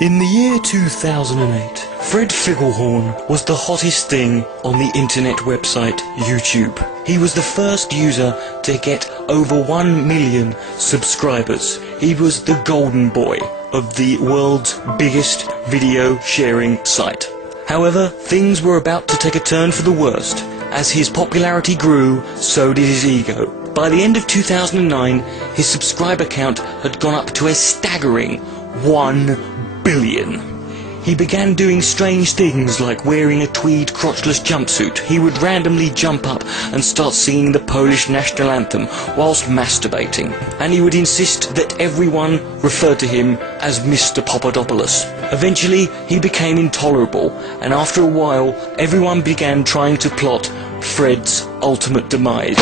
In the year 2008, Fred Figglehorn was the hottest thing on the internet website YouTube. He was the first user to get over 1 million subscribers. He was the golden boy of the world's biggest video sharing site. However, things were about to take a turn for the worst. As his popularity grew, so did his ego. By the end of 2009, his subscriber count had gone up to a staggering 1 billion. He began doing strange things like wearing a tweed crotchless jumpsuit. He would randomly jump up and start singing the Polish national anthem whilst masturbating. And he would insist that everyone referred to him as Mr. Papadopoulos. Eventually, he became intolerable, and after a while, everyone began trying to plot Fred's ultimate demise.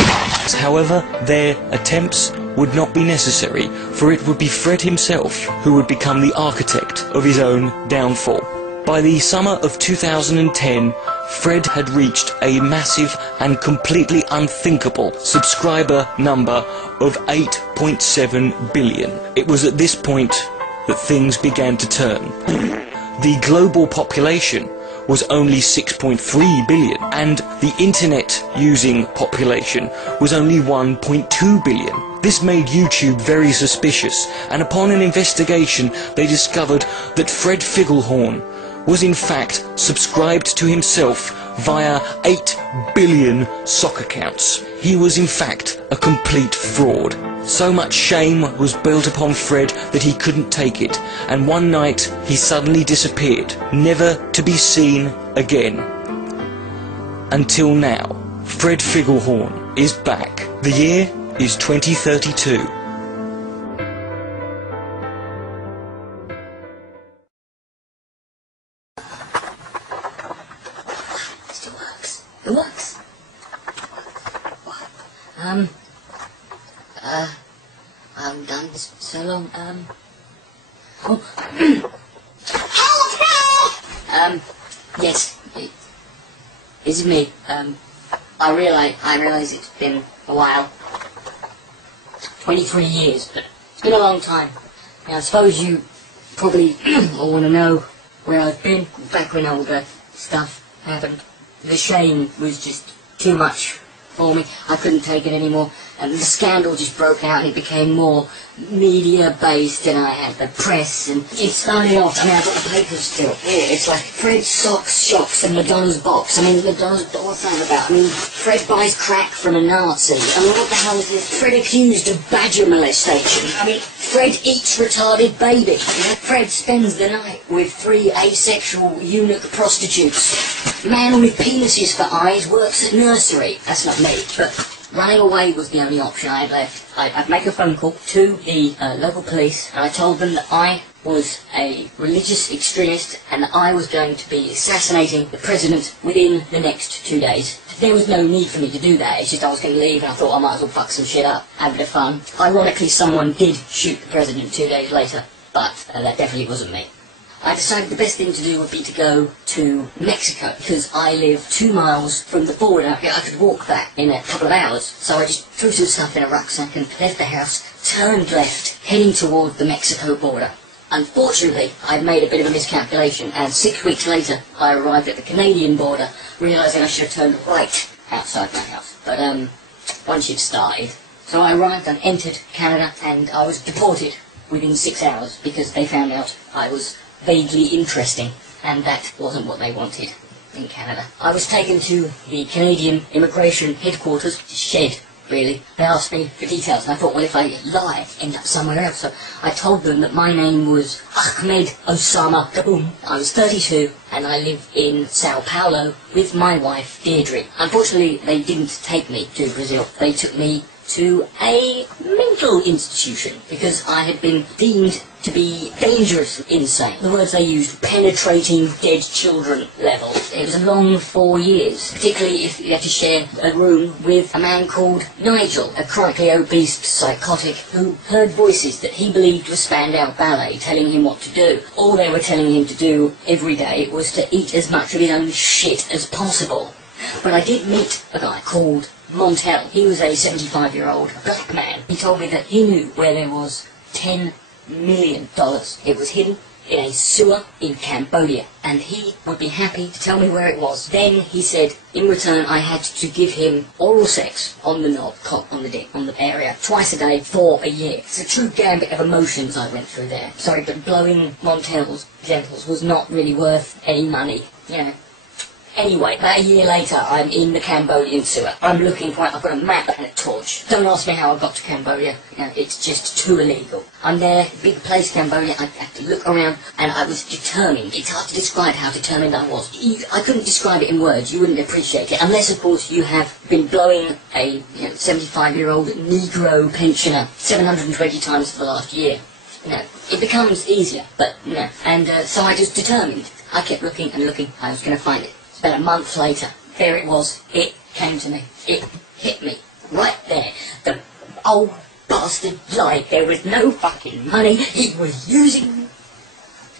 However, their attempts would not be necessary, for it would be Fred himself who would become the architect of his own downfall. By the summer of 2010, Fred had reached a massive and completely unthinkable subscriber number of 8.7 billion. It was at this point that things began to turn. The global population was only 6.3 billion, and the internet using population was only 1.2 billion. This made YouTube very suspicious, and upon an investigation they discovered that Fred Figglehorn was in fact subscribed to himself via 8 billion sock accounts. He was in fact a complete fraud. So much shame was built upon Fred that he couldn't take it, and one night he suddenly disappeared, never to be seen again. Until now, Fred Figglehorn is back. The year is 2032. Still works. It works. I haven't done this for so long. Yes, it's me. I realize it's been a while. 23 years, but it's been a long time. Now, I suppose you probably all want to know where I've been back when all the stuff happened. The shame was just too much for me. I couldn't take it anymore, and the scandal just broke out, and it became more media-based, and I had the press, and it started off. I mean, I've got the papers still here. It's like Fred socks, shops, and Madonna's box. I mean, Madonna's, what's that about? I mean, Fred buys crack from a Nazi. I mean, what the hell is this? Fred accused of badger molestation. I mean, Fred eats retarded baby. You know, Fred spends the night with 3 asexual eunuch prostitutes. Man with penises for eyes works at nursery. That's not me, but running away was the only option I had left. I'd make a phone call to the local police, and I told them that I was a religious extremist and that I was going to be assassinating the president within the next 2 days. There was no need for me to do that. It's just I was going to leave, and I thought I might as well fuck some shit up, have a bit of fun. Ironically, someone did shoot the president 2 days later, but that definitely wasn't me. I decided the best thing to do would be to go to Mexico, because I live 2 miles from the border. I could walk that in a couple of hours, so I just threw some stuff in a rucksack and left the house, turned left, heading toward the Mexico border. Unfortunately, I'd made a bit of a miscalculation, and 6 weeks later I arrived at the Canadian border, realising I should have turned right outside my house. But once you've started. So I arrived and entered Canada, and I was deported within 6 hours, because they found out I was vaguely interesting, and that wasn't what they wanted in Canada. I was taken to the Canadian immigration headquarters, shed, really. They asked me for details, and I thought, well, if I lie, end up somewhere else. So I told them that my name was Ahmed Osama Kaboom. I was 32, and I live in Sao Paulo with my wife, Deirdre. Unfortunately, they didn't take me to Brazil. They took me to a mental institution, because I had been deemed to be dangerous insane. The words they used, penetrating dead children level. It was a long 4 years, particularly if you had to share a room with a man called Nigel, a chronically obese psychotic who heard voices that he believed was Spandau Ballet telling him what to do. All they were telling him to do every day was to eat as much of his own shit as possible. But I did meet a guy called Montel. He was a 75-year-old black man. He told me that he knew where there was $10 million. It was hidden in a sewer in Cambodia, and he would be happy to tell me where it was. Then he said, in return, I had to give him oral sex on the knob, cock on the dick, on the area, twice a day for a year. It's a true gambit of emotions I went through there. Sorry, but blowing Montel's genitals was not really worth any money, you know. Anyway, about a year later, I'm in the Cambodian sewer. I'm looking for it. I've got a map and a torch. Don't ask me how I got to Cambodia. You know, it's just too illegal. I'm there, big place, Cambodia. I had to look around, and I was determined. It's hard to describe how determined I was. I couldn't describe it in words. You wouldn't appreciate it, unless, of course, you have been blowing a 75-year-old Negro pensioner 720 times for the last year. You know, it becomes easier, but, you know. And so I was determined. I kept looking and looking. I was going to find it. About a month later, there it was. It came to me. It hit me. Right there. The old bastard lied. There was no fucking money. He was using me.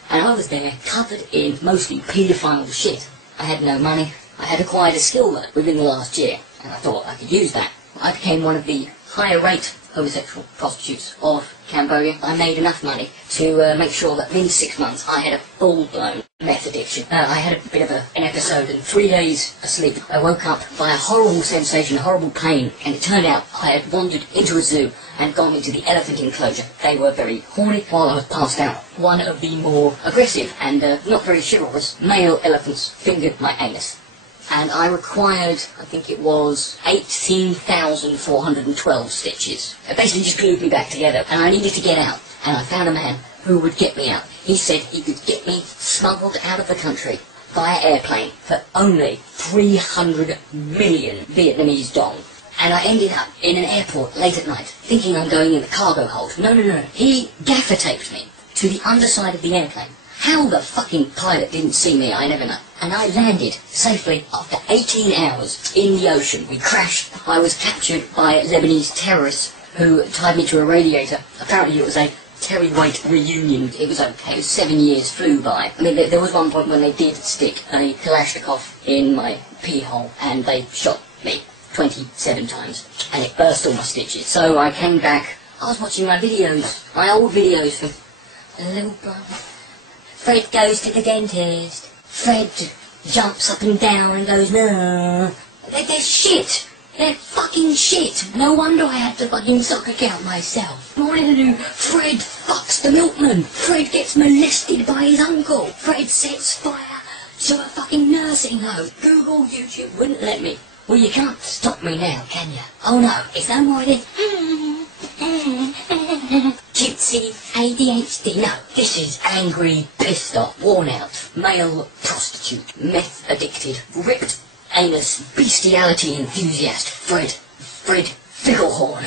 And I was there, covered in mostly paedophile shit. I had no money. I had acquired a skill within the last year, and I thought I could use that. I became one of the higher rate homosexual prostitutes of Cambodia. I made enough money to make sure that within 6 months I had a full-blown meth addiction. I had a bit of an episode, and 3 days asleep I woke up by a horrible sensation, a horrible pain, and it turned out I had wandered into a zoo and gone into the elephant enclosure. They were very horny while I was passed out. One of the more aggressive and not very chivalrous male elephants fingered my anus. And I required, I think it was 18,412 stitches. It basically just glued me back together, and I needed to get out. And I found a man who would get me out. He said he could get me smuggled out of the country via airplane for only 300 million Vietnamese dong. And I ended up in an airport late at night, thinking I'm going in the cargo hold. No. He gaffer taped me to the underside of the airplane. How the fucking pilot didn't see me, I never know. And I landed safely after 18 hours in the ocean. We crashed. I was captured by Lebanese terrorists who tied me to a radiator. Apparently it was a Terry Waite reunion. It was okay. It was 7 years flew by. I mean, there was one point when they did stick a Kalashnikov in my pee hole, and they shot me 27 times. And it burst all my stitches. So I came back. I was watching my videos, my old videos from a little brother. Fred goes to the dentist. Fred jumps up and down and goes, no. They're shit. They're fucking shit. No wonder I had the fucking soccer account myself. I wanted to do Fred fucks the milkman. Fred gets molested by his uncle. Fred sets fire to a fucking nursing home. Google, YouTube wouldn't let me. Well, you can't stop me now, can you? Oh no, it's no more than cutesy ADHD. No, this is angry, pissed off, worn out, male prostitute, meth addicted, ripped anus, bestiality enthusiast, Fred Figglehorn.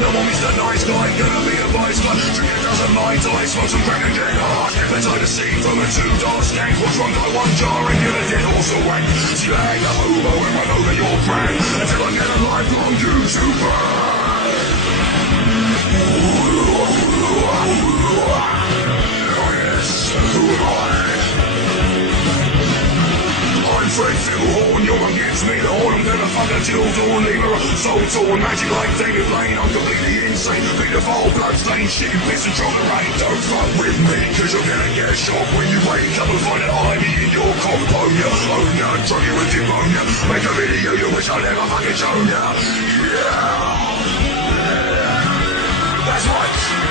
No more Mr. Nice Guy, gonna be a vice guy. Drink a dozen Mai Tai, smoke some crack and get hard. Never tied a scene from a two-dollar skank. What's wrong, got one jar and get a dead horse a wank. See I hang up over when I know that you're brand, until I get a lifelong YouTube ban. Oh yes, who am I? I'm Fred Figglehorn, you're against me, the horn. I'm gonna fuck a dildo and leave her so torn. Magic like David Blaine, I'm completely insane. Pedophile, bloodstained, shit, piss and chocolate rain. Don't fuck with me, cause you're gonna get shocked when you wake up and find that I'm eating your cock bone. Oh no, drug you with pneumonia. Make a video you wish I never fucking shown ya. Yeah. That's right.